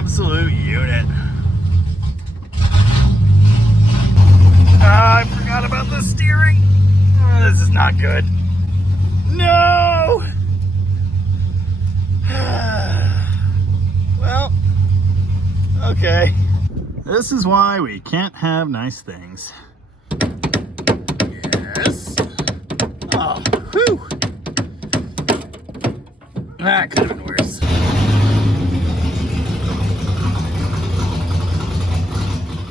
absolute unit. I forgot about the steering. Oh, this is not good. No! Well, okay. This is why we can't have nice things. Yes. Oh, whew. That could have been worse.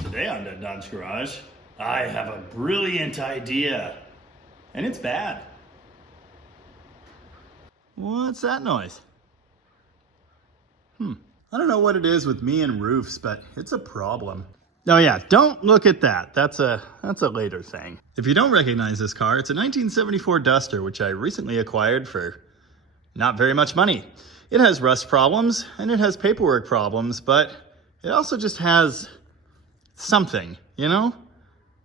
Today on the Dodge Garage, I have a brilliant idea. And it's bad. What's that noise? I don't know what it is with me and roofs, but it's a problem. Oh yeah, don't look at that. That's a later thing. If you don't recognize this car, it's a 1974 Duster, which I recently acquired for not very much money. It has rust problems and it has paperwork problems, but it also just has something, you know?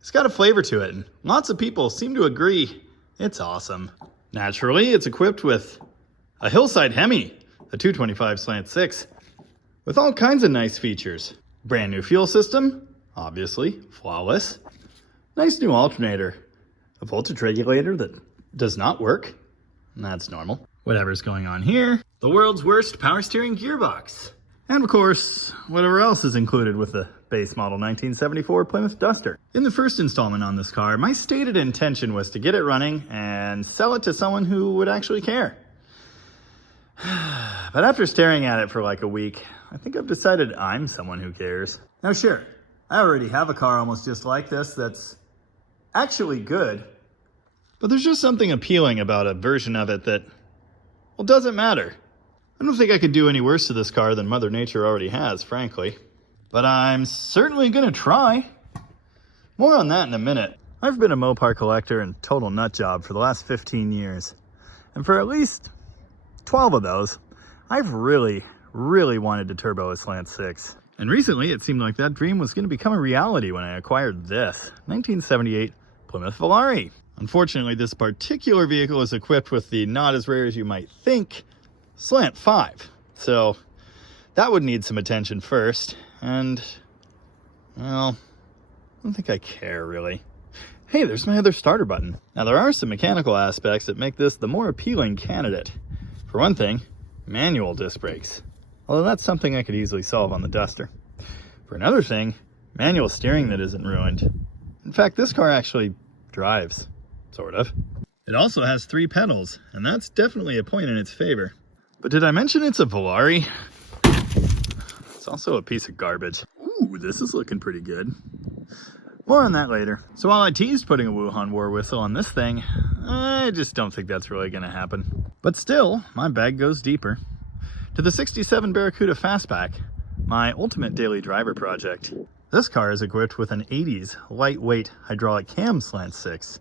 It's got a flavor to it, and lots of people seem to agree it's awesome. Naturally, it's equipped with a hillside Hemi, a 225 Slant 6, with all kinds of nice features. Brand new fuel system, obviously, flawless. Nice new alternator, a voltage regulator that does not work, and that's normal. Whatever's going on here, the world's worst power steering gearbox. And of course, whatever else is included with the base model 1974 Plymouth Duster. In the first installment on this car, my stated intention was to get it running and sell it to someone who would actually care. But after staring at it for like a week, I think I've decided I'm someone who cares. Now sure, I already have a car almost just like this that's actually good, but there's just something appealing about a version of it that, well, doesn't matter. I don't think I could do any worse to this car than Mother Nature already has, frankly. But I'm certainly gonna try. More on that in a minute. I've been a Mopar collector and total nut job for the last 15 years. And for at least 12 of those, I've really wanted to turbo a Slant 6. And recently it seemed like that dream was gonna become a reality when I acquired this 1978 Plymouth Volare. Unfortunately, this particular vehicle is equipped with the not as rare as you might think Slant 5. So that would need some attention first. And, well, I don't think I care really. Hey, there's my other starter button. Now there are some mechanical aspects that make this the more appealing candidate. For one thing, manual disc brakes. Although that's something I could easily solve on the Duster. For another thing, manual steering that isn't ruined. In fact, this car actually drives, sort of. It also has 3 pedals, and that's definitely a point in its favor. But did I mention it's a Volare? It's also a piece of garbage. Ooh, this is looking pretty good. More on that later. So while I teased putting a Wuhan war whistle on this thing, I just don't think that's really gonna happen. But still, my bag goes deeper. To the 67 Barracuda Fastback, my ultimate daily driver project. This car is equipped with an 80s lightweight hydraulic cam Slant 6.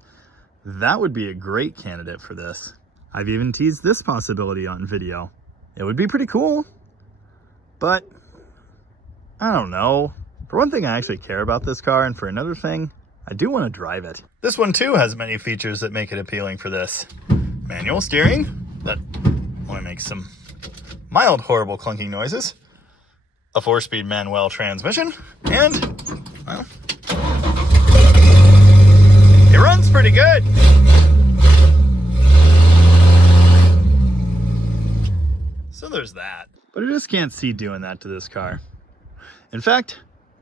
That would be a great candidate for this. I've even teased this possibility on video. It would be pretty cool, but I don't know. For one thing, I actually care about this car, and for another thing, I do want to drive it. This one too has many features that make it appealing for this. Manual steering, that only makes some mild horrible clunking noises. A 4-speed Manuel transmission, and, well, it runs pretty good. So there's that. But I just can't see doing that to this car. In fact,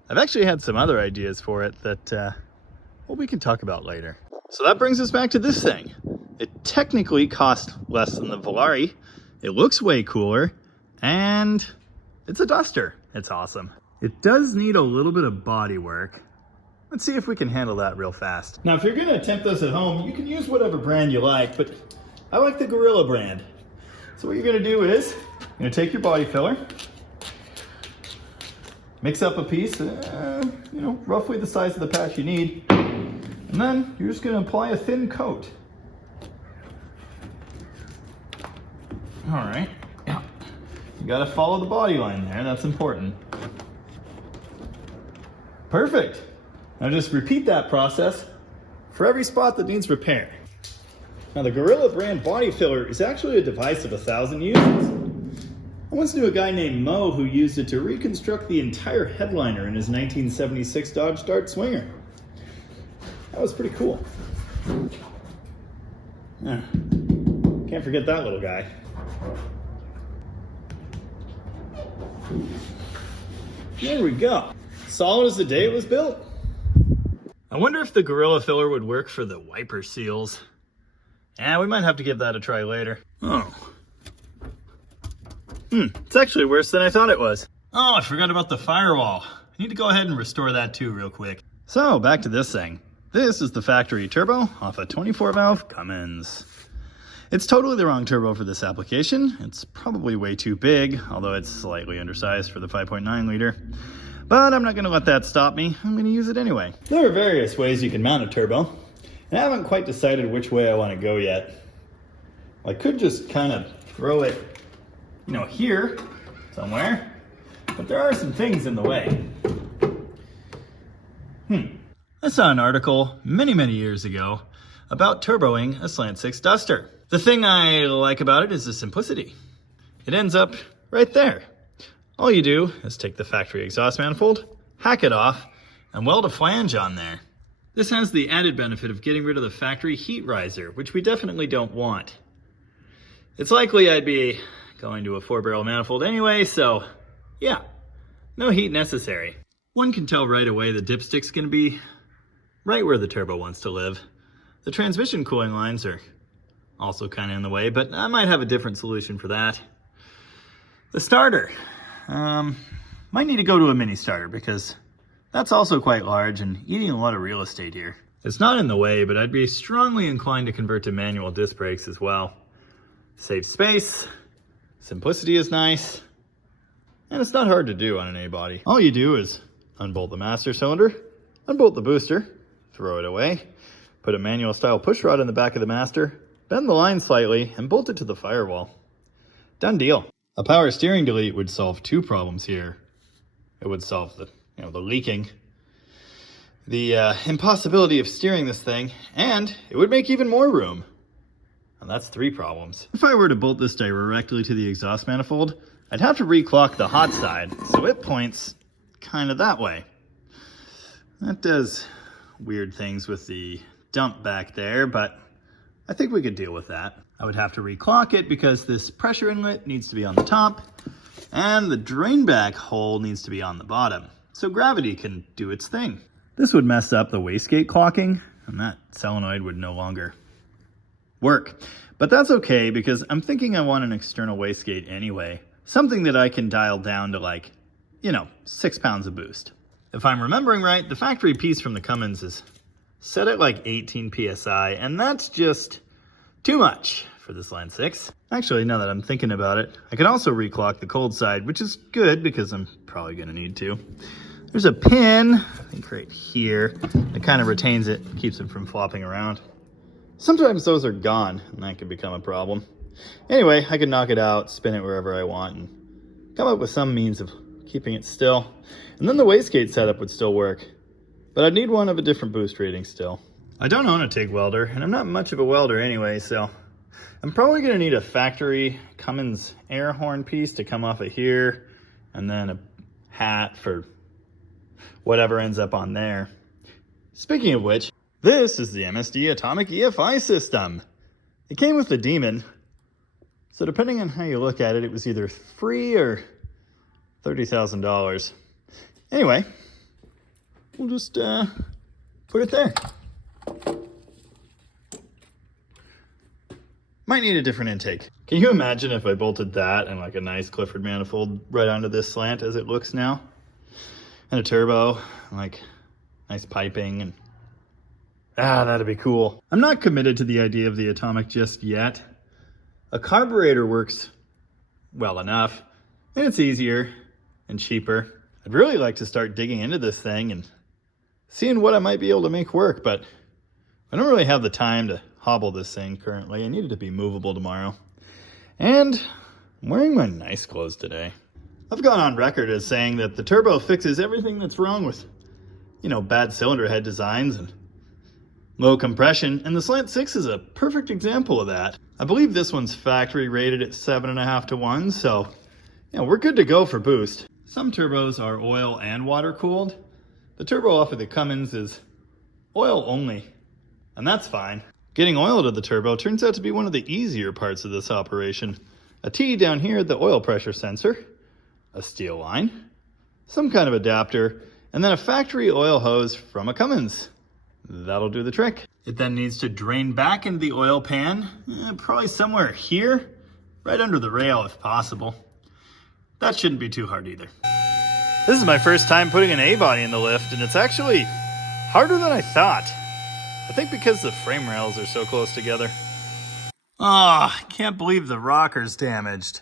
I've actually had some other ideas for it that, well, we can talk about later. So that brings us back to this thing. It technically costs less than the Volare. It looks way cooler, and it's a Duster. It's awesome. It does need a little bit of body work. Let's see if we can handle that real fast. Now, if you're gonna attempt this at home, you can use whatever brand you like, but I like the Gorilla brand. So what you're gonna do is, you're gonna take your body filler, mix up a piece, roughly the size of the patch you need, and then you're just gonna apply a thin coat. All right, yeah. You gotta follow the body line there, that's important. Perfect. Now just repeat that process for every spot that needs repair. Now the Gorilla brand body filler is actually a device of 1,000 uses. I once knew a guy named Mo who used it to reconstruct the entire headliner in his 1976 Dodge Dart Swinger. That was pretty cool. Yeah. Can't forget that little guy. There we go. Solid as the day it was built. I wonder if the Gorilla filler would work for the wiper seals. Yeah, we might have to give that a try later. Oh. It's actually worse than I thought it was. Oh, I forgot about the firewall. I need to go ahead and restore that too real quick. So, back to this thing. This is the factory turbo off a 24-valve Cummins. It's totally the wrong turbo for this application. It's probably way too big, although it's slightly undersized for the 5.9 liter. But I'm not going to let that stop me. I'm going to use it anyway. There are various ways you can mount a turbo, and I haven't quite decided which way I want to go yet. I could just kind of throw it, here somewhere, but there are some things in the way. I saw an article many years ago about turboing a Slant 6 Duster. The thing I like about it is the simplicity. It ends up right there. All you do is take the factory exhaust manifold, hack it off, and weld a flange on there. This has the added benefit of getting rid of the factory heat riser, which we definitely don't want. It's likely I'd be going to a 4-barrel manifold anyway, so yeah, no heat necessary. One can tell right away the dipstick's gonna be right where the turbo wants to live. The transmission cooling lines are also kind of in the way, but I might have a different solution for that. The starter. Might need to go to a mini starter because that's also quite large and eating a lot of real estate here. It's not in the way, but I'd be strongly inclined to convert to manual disc brakes as well. Saves space, simplicity is nice, and it's not hard to do on an A-body. All you do is unbolt the master cylinder, unbolt the booster, throw it away, put a manual style push rod in the back of the master, bend the line slightly, and bolt it to the firewall. Done deal. A power steering delete would solve two problems here. It would solve the leaking, the impossibility of steering this thing, and it would make even more room. And that's 3 problems. If I were to bolt this directly to the exhaust manifold, I'd have to reclock the hot side, so it points kind of that way. That does weird things with the dump back there, but I think we could deal with that. I would have to reclock it because this pressure inlet needs to be on the top and the drain back hole needs to be on the bottom, so gravity can do its thing. This would mess up the wastegate clocking and that solenoid would no longer work. But that's okay because I'm thinking I want an external wastegate anyway. Something that I can dial down to 6 pounds of boost. If I'm remembering right, the factory piece from the Cummins is set at 18 PSI, and that's just too much for this Slant 6. Actually, now that I'm thinking about it, I can also reclock the cold side, which is good because I'm probably gonna need to. There's a pin, I think right here, that kind of retains it, keeps it from flopping around. Sometimes those are gone, and that can become a problem. Anyway, I can knock it out, spin it wherever I want, and come up with some means of keeping it still. And then the wastegate setup would still work, but I'd need one of a different boost rating still. I don't own a TIG welder, and I'm not much of a welder anyway, so I'm probably gonna need a factory Cummins air horn piece to come off of here, and then a hat for whatever ends up on there. Speaking of which, this is the MSD Atomic EFI system. It came with the Demon, so depending on how you look at it, it was either free or $30,000. Anyway, we'll just put it there. Might need a different intake. Can you imagine if I bolted that and a nice Clifford manifold right onto this Slant as it looks now? And a turbo, nice piping, and that'd be cool. I'm not committed to the idea of the Atomic just yet. A carburetor works well enough, and it's easier and cheaper. I'd really like to start digging into this thing and seeing what I might be able to make work, but I don't really have the time to hobble this thing currently. I need it to be movable tomorrow. And I'm wearing my nice clothes today. I've gone on record as saying that the turbo fixes everything that's wrong with, bad cylinder head designs and low compression, and the Slant 6 is a perfect example of that. I believe this one's factory rated at 7.5 to 1, so Yeah, we're good to go for boost. Some turbos are oil and water cooled. The turbo off of the Cummins is oil only, and that's fine. Getting oil to the turbo turns out to be one of the easier parts of this operation. A T down here, the oil pressure sensor, a steel line, some kind of adapter, and then a factory oil hose from a Cummins. That'll do the trick. It then needs to drain back into the oil pan, probably somewhere here, right under the rail if possible. That shouldn't be too hard either. This is my first time putting an A-body in the lift, and it's actually harder than I thought. I think because the frame rails are so close together. Ah, I can't believe the rocker's damaged.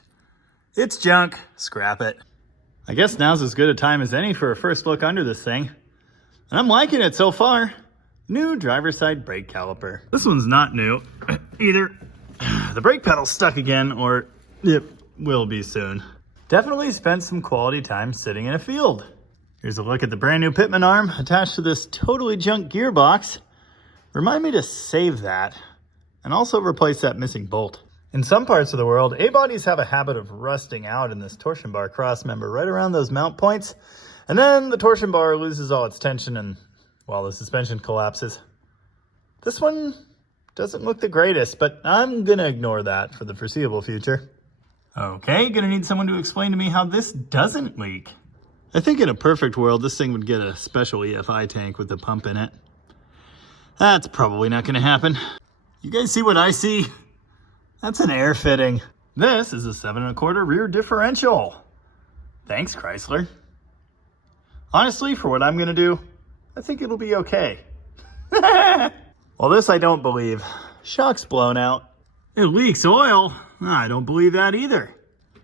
It's junk, scrap it. I guess now's as good a time as any for a first look under this thing. And I'm liking it so far. New driver's side brake caliper. This one's not new either. The brake pedal's stuck again, or it will be soon. Definitely spent some quality time sitting in a field. Here's a look at the brand new Pitman arm attached to this totally junk gearbox. Remind me to save that and also replace that missing bolt. In some parts of the world, A-bodies have a habit of rusting out in this torsion bar cross member right around those mount points, and then the torsion bar loses all its tension and, well, the suspension collapses. This one doesn't look the greatest, but I'm gonna ignore that for the foreseeable future. Okay, gonna need someone to explain to me how this doesn't leak. I think in a perfect world, this thing would get a special EFI tank with a pump in it. That's probably not gonna happen. You guys see what I see? That's an air fitting. This is a 7 1/4 rear differential. Thanks, Chrysler. Honestly, for what I'm gonna do, I think it'll be okay. Well, this I don't believe. Shock's blown out. It leaks oil. I don't believe that either.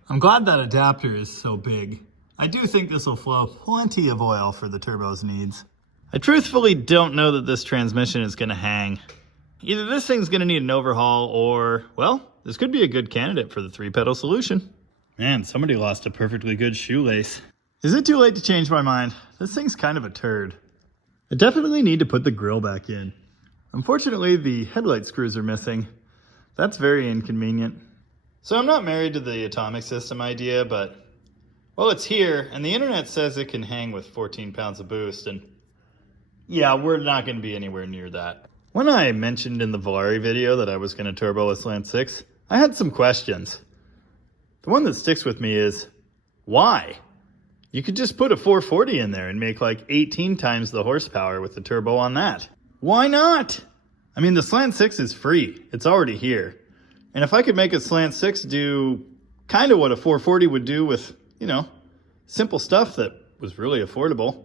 I'm glad that adapter is so big. I do think this will flow plenty of oil for the turbo's needs. I truthfully don't know that this transmission is gonna hang. Either this thing's gonna need an overhaul or, well, this could be a good candidate for the 3-pedal solution. Man, somebody lost a perfectly good shoelace. Is it too late to change my mind? This thing's kind of a turd. I definitely need to put the grill back in. Unfortunately, the headlight screws are missing. That's very inconvenient. So I'm not married to the atomic system idea, but, well, it's here, and the internet says it can hang with 14 pounds of boost, and yeah, we're not gonna be anywhere near that. When I mentioned in the Volare video that I was gonna turbo a Slant 6, I had some questions. The one that sticks with me is, why? You could just put a 440 in there and make like 18 times the horsepower with the turbo on that. Why not? I mean, the Slant 6 is free. It's already here. And if I could make a Slant 6 do kind of what a 440 would do with, you know, simple stuff that was really affordable,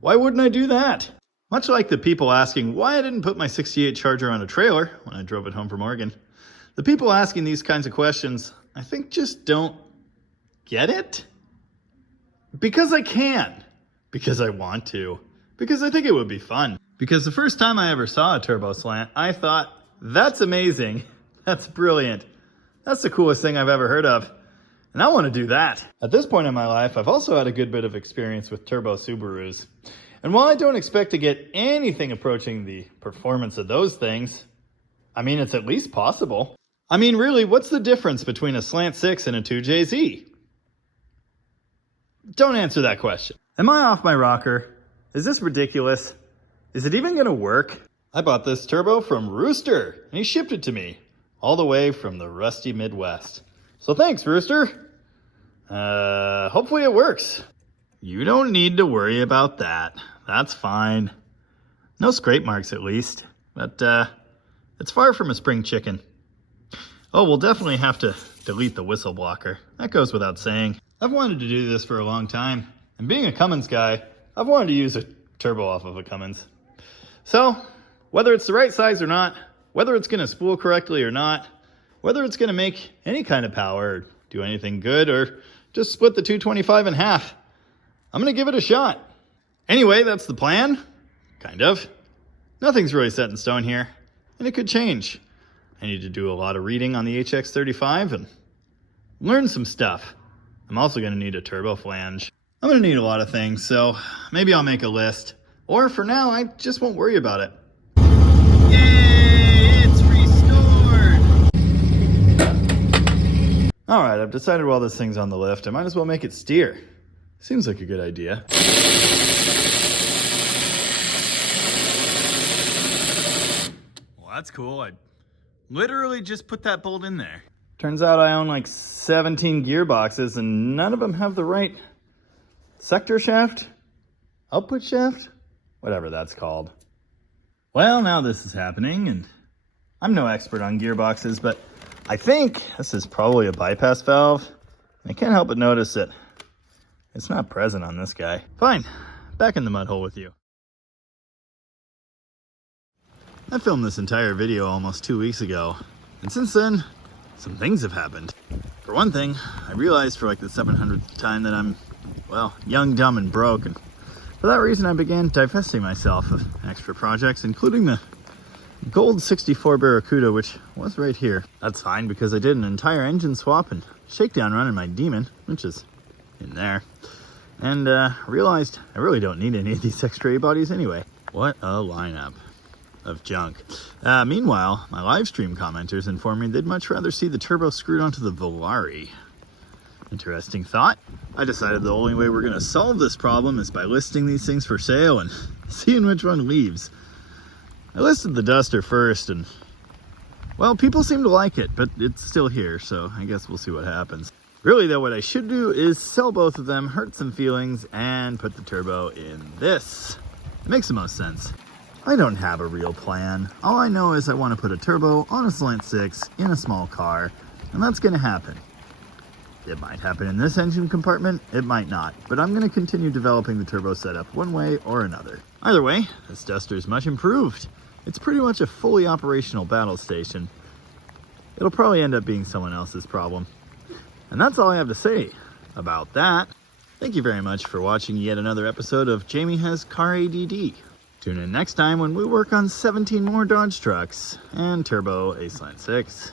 why wouldn't I do that? Much like the people asking why I didn't put my 68 Charger on a trailer when I drove it home from Oregon, the people asking these kinds of questions, I think, just don't get it. Because I can. Because I want to. Because I think it would be fun. Because the first time I ever saw a turbo slant, I thought, that's amazing. That's brilliant. That's the coolest thing I've ever heard of. And I want to do that. At this point in my life, I've also had a good bit of experience with turbo Subarus. And while I don't expect to get anything approaching the performance of those things, I mean, it's at least possible. I mean, really, what's the difference between a Slant 6 and a 2JZ? Don't answer that question. Am I off my rocker? Is this ridiculous? Is it even gonna work? I bought this turbo from Rooster, and he shipped it to me, all the way from the rusty Midwest. So thanks, Rooster. Hopefully it works. You don't need to worry about that. That's fine. No scrape marks at least, but it's far from a spring chicken. Oh, we'll definitely have to delete the whistle blocker. That goes without saying. I've wanted to do this for a long time, and being a Cummins guy, I've wanted to use a turbo off of a Cummins. So, whether it's the right size or not, whether it's gonna spool correctly or not, whether it's gonna make any kind of power or do anything good or just split the 225 in half, I'm gonna give it a shot. Anyway, that's the plan. Kind of. Nothing's really set in stone here, and it could change. I need to do a lot of reading on the HX35 and learn some stuff. I'm also gonna need a turbo flange. I'm gonna need a lot of things, so maybe I'll make a list. Or for now, I just won't worry about it. Yay, it's restored! All right, I've decided while this thing's on the lift, I might as well make it steer. Seems like a good idea. Well, that's cool. I literally just put that bolt in there. Turns out I own like 17 gearboxes and none of them have the right sector shaft, output shaft, whatever that's called. Well, now this is happening, and I'm no expert on gearboxes, but I think this is probably a bypass valve. I can't help but notice that it's not present on this guy. Fine, back in the mud hole with you. I filmed this entire video almost 2 weeks ago, and since then, some things have happened. For one thing, I realized for like the 700th time that I'm, well, young, dumb, and broke, and for that reason I began divesting myself of extra projects, including the gold 64 Barracuda, which was right here. That's fine because I did an entire engine swap and shakedown run in my Demon, which is in there, and realized I really don't need any of these extra A-bodies anyway. What a lineup of junk. Meanwhile, my live stream commenters informed me they'd much rather see the turbo screwed onto the Volare. Interesting thought. I decided the only way we're going to solve this problem is by listing these things for sale and seeing which one leaves. I listed the Duster first, and well, people seem to like it, but it's still here, so I guess we'll see what happens. Really though, what I should do is sell both of them, hurt some feelings, and put the turbo in this. It makes the most sense. I don't have a real plan. All I know is I want to put a turbo on a Slant 6 in a small car, and that's going to happen. It might happen in this engine compartment, it might not, but I'm going to continue developing the turbo setup one way or another. Either way, this Duster is much improved. It's pretty much a fully operational battle station. It'll probably end up being someone else's problem. And that's all I have to say about that. Thank you very much for watching yet another episode of Jamie Has Car ADD. Tune in next time when we work on 17 more Dodge trucks and turbo a Slant 6.